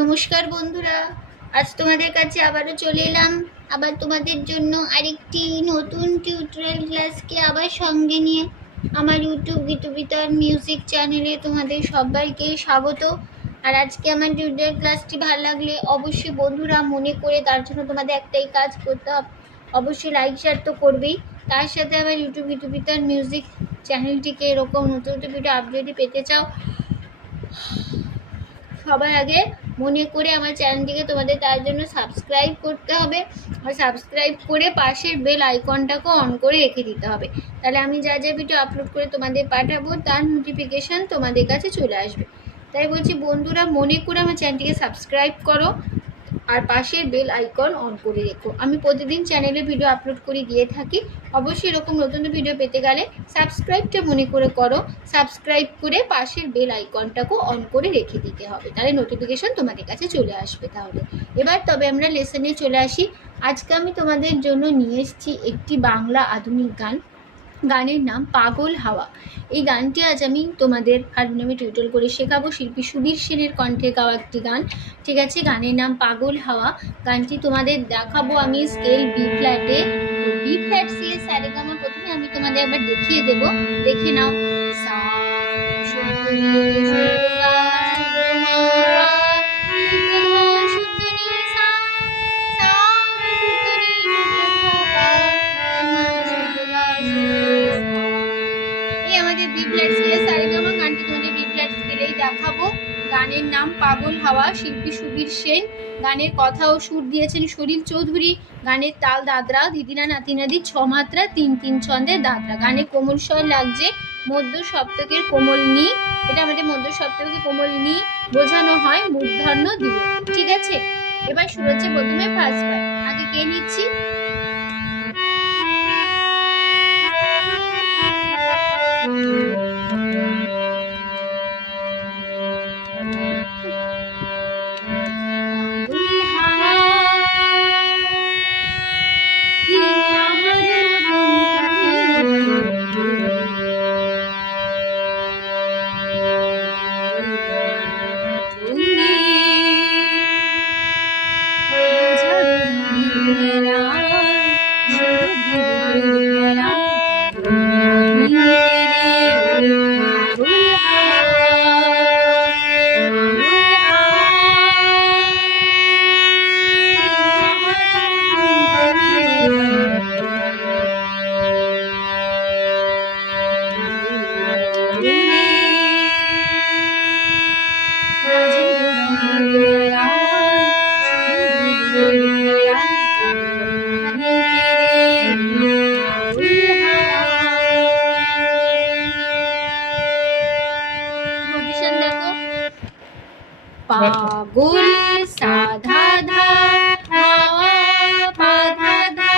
নমস্কার বন্ধুরা, আজ তোমাদের কাছে আবারও চলে এলাম। আবার তোমাদের জন্য আরেকটি নতুন টিউটোরিয়াল ক্লাসকে আবার সঙ্গে নিয়ে আমার ইউটিউব গীতবিতার মিউজিক চ্যানেলে তোমাদের সবাইকে স্বাগত। আর আজকে আমার টিউটোরিয়াল ক্লাসটি ভালো লাগলে অবশ্যই বন্ধুরা মনে করে তার জন্য তোমাদের একটাই কাজ করতে হবে, অবশ্যই লাইক শেয়ার তো করবেই। তার সাথে আমার ইউটিউব গীতবিতার মিউজিক চ্যানেলটিকে এরকম নতুন নতুন ভিডিও আপডেটই পেতে চাও, সবার আগে মনে করে আমার চ্যানেলটিকে তোমাদের তার জন্য সাবস্ক্রাইব করতে হবে। আর সাবস্ক্রাইব করে পাশের বেল আইকনটাকে অন করে রেখে দিতে হবে, তাহলে আমি যা যা ভিডিও আপলোড করে তোমাদের পাঠাবো তার নোটিফিকেশান তোমাদের কাছে চলে আসবে। তাই বলছি বন্ধুরা, মনে করে আমার চ্যানেলটিকে সাবস্ক্রাইব করো আর পাশের বেল আইকন অন করে রেখো। আমি প্রতিদিন চ্যানেলে ভিডিও আপলোড করে দিয়ে থাকি। অবশ্যই এরকম নতুন ভিডিও পেতে গেলে সাবস্ক্রাইবটা মনে করে করো, সাবস্ক্রাইব করে পাশের বেল আইকনটাকেও অন করে রেখে দিতে হবে, তাহলে নোটিফিকেশান তোমাদের কাছে চলে আসবে। তাহলে এবার তবে আমরা লেসনে চলে আসি। আজকে আমি তোমাদের জন্য নিয়ে এসেছি একটি বাংলা আধুনিক গান। গানের নাম পাগল হাওয়া। এই গানটি আজ আমি তোমাদের হারমোনিয়ামে টিউটোরিয়াল করে শেখাবো। শিল্পী সুবীর সেনের কণ্ঠে গাওয়া একটি গান, ঠিক আছে। গানের নাম পাগল হাওয়া। গানটি তোমাদের দেখাবো আমি স্কেল বি ফ্ল্যাটে। বি ফ্ল্যাট সি এ সারেগামা প্রথমে আমি তোমাদের একবার দেখিয়ে দেবো, দেখে নাও। সা দেখাবো। গানের নাম পাগল হাওয়া, শিল্পী সুবীর সেন। গানের কথা ও সুর দিয়েছেন সলিল চৌধুরী। গানের তাল দাদরা, দিদিনা নাতিনাদি, ছমাত্রা, ৩-৩ ছন্দের দাদরা। গানে কোমল স্বর লাগছে মধ্য সপ্তকের কোমল নি, এটা আমাদের মধ্য সপ্তকের কোমল নি বোঝানো হয় মূর্ধন্য দিয়ে, ঠিক আছে। এবার শুরু হচ্ছে প্রথমে ফার্স্ট বার। আগে কে নিচ্ছি, পাগল সাধা ধা হাওয়া পাধা ধা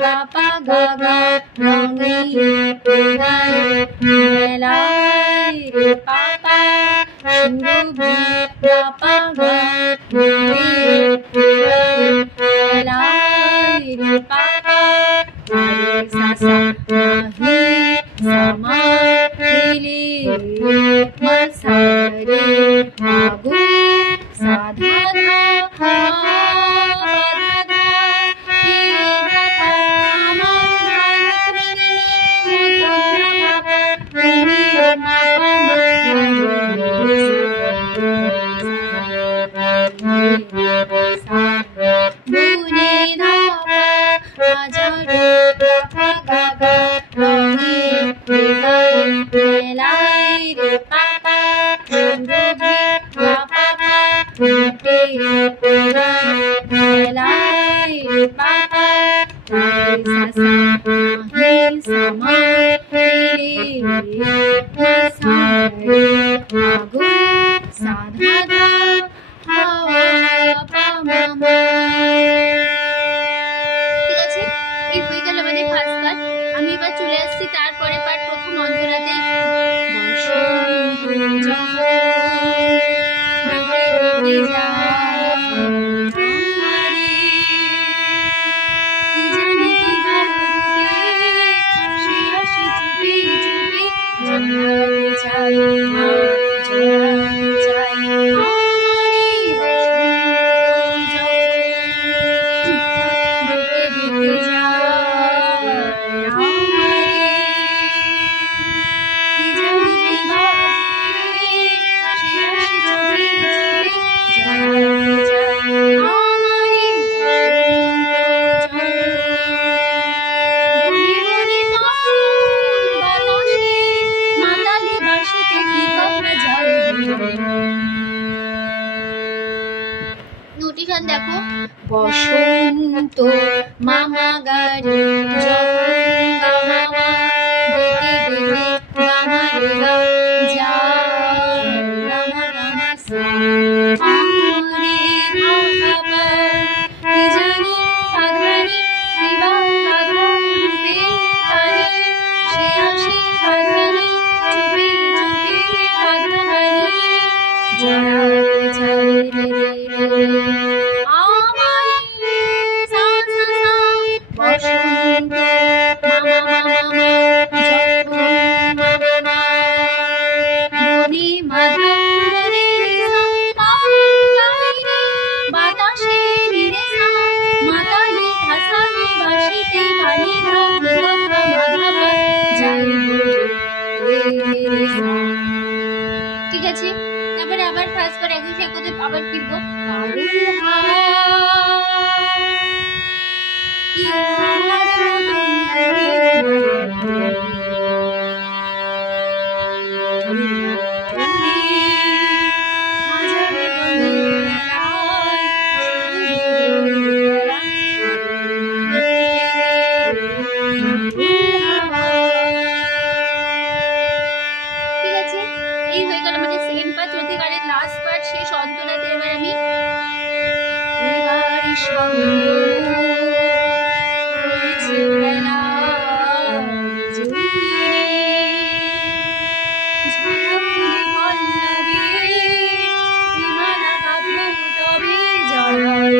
গাপা গাগা রঙে মেলায় রে পাপা সুরভি গাপা গা মেলায় রে পাপা রে সাসা হি সমা হিলি মাসা রে পাগল সাধা ধা আমি এবার চলে আসছি তারপরে পার্ট। প্রথম অন্তরাতে বসন্ত যখন ডেকে ডেকে যায় আমারে, কি জানি কি ভাবে সে আসে চুপি চুপি, জড়াতে চাই জড়াতে চাই আমারে বসন্ত যখন ডেকে ডেকে যায় আমারে, কি জানি কি ভাবে সে আসে চুপি চুপি, জড়াতে চাই আমারে বসন্ত যখন। বনে বনে তখন বাতাসে মাতালি বাঁশিতে কি কথা যায় নোটিশন দেখো, বসন্ত মামা গাড়ি যখন গামা ডেকে ডেকে গামা রে গা যায় গামা গামা সা আমরে ভাবা, কি জানি আধানি কিবা আধা রূপে আনি, সে আসে আধানি চুপি চুপি আধানি, জড়াতে চাই রে রে রে আমারে সা সা সা, বসন্ত মামা মামা যখন মামা বনে মাধা বনে রে সা পাহাড়ি রে বাতাসে রে সা মাতালি হাসানি বাঁশিতে পানি ধা কথা মাধা যাই রে রে সা। ঠিক আছে, তারপরে আবার ফার্স্ট বার একই সাথে আবার ফিরবো। পারুল হাওয়া কি আমার মতন করে হাজারে রঙের মেলায় ঠিক আছে, এই হয়ে গেল আমাদের সেকেন্ড পার্ট। চলতে গানের লাস্ট পার্ট শেষ অন্তরাতে। এবার আমি এবার সঙ্গ হয়েছে খেলা জুড়ে, ঝরা ফুলে পল্লবে বিমানা কাঁপলো তবে জড়ায়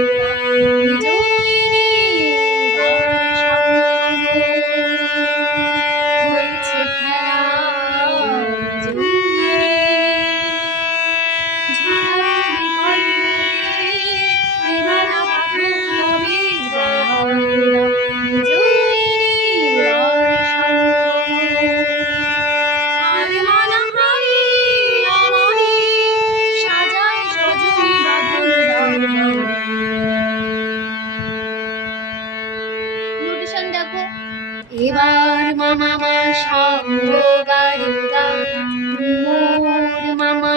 জড়িয়ে এবার সঙ্গ হয়েছে খেলা জুড়ে, ঝরা ফুলে পল্লবে বিমানা কাঁপলো তবে জড়ায় জড়িয়ে এবার সঙ্গ। আর মালা হারি আমারে সাজায় সজনী বাঁধন দাও। নোটিশন দেখো, এবার মামা মা সঙ্গ গাড়ি গা মোর মামা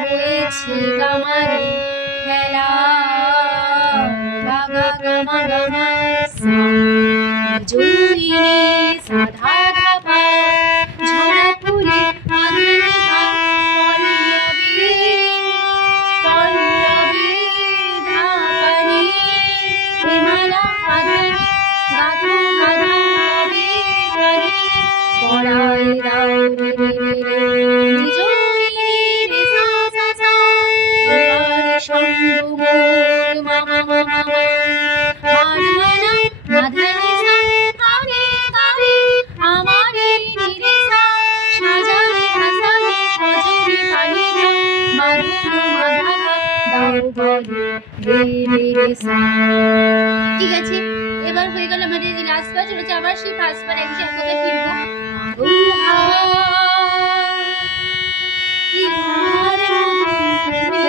হয়েছে গামারে খেলা গাগা গামা গামা সা জুড়ি সাধা ধাপা ঝরা ফুলে আধানি ভা পল্লবে পল্লবে ধাপানি বিমালা আধানি গাধা গাধা তবে গানি, পড়ায় দাও রে রে রে নিজই রে সা সা সা, এবার সঙ্গ মোর মামা মামা আর মানা মাধানি সা গানে গানে আমারে নিরে সা সাজায় হাসানি সজনী পানি ধা মাধুর মাধা দাও বলে রে রে রে সা। ঠিক আছে, এবার হয়ে গেল আমাদের লাস্ট পার্ট। চলেছে আবার সেই ফার্স্ট বার একসাথে ফিরবো। পারুল হাওয়া কি আমার মতন করে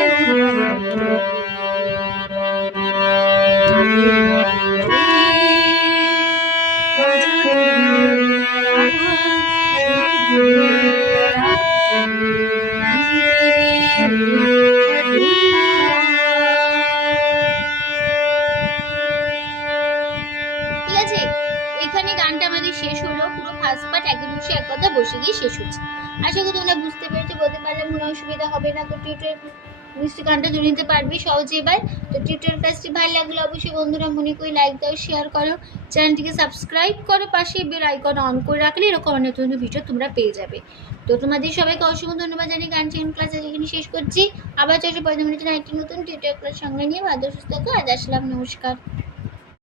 এক কথা বসে গিয়ে শেষ হচ্ছে। আশা করি তোমরা বুঝতে পেরেছো, বলতে পারলে কোনো অসুবিধা হবে না। তো টিউটোরিয়াল মিষ্টি গানটা ধরে নিতে পারবি সহজে এবার। তো টিউটোরিয়াল ক্লাসটি ভালো লাগলে অবশ্যই বন্ধুরা মনে করে লাইক দাও, শেয়ার করো, চ্যানেলটিকে সাবস্ক্রাইব করো, পাশে বেল আইকন অন করে রাখলে এরকম অনেক নতুন ভিডিও তোমরা পেয়ে যাবে। তো তোমাদের সবাইকে অসংখ্য ধন্যবাদ জানিয়ে গান চ্যানেল ক্লাস এখানে শেষ করছি। আবার 4 মিনিট একটি নতুন টিউটোরিয়াল ক্লাস সঙ্গে নিয়ে ভালো সুস্থ থাকো। আজ আসলাম, নমস্কার।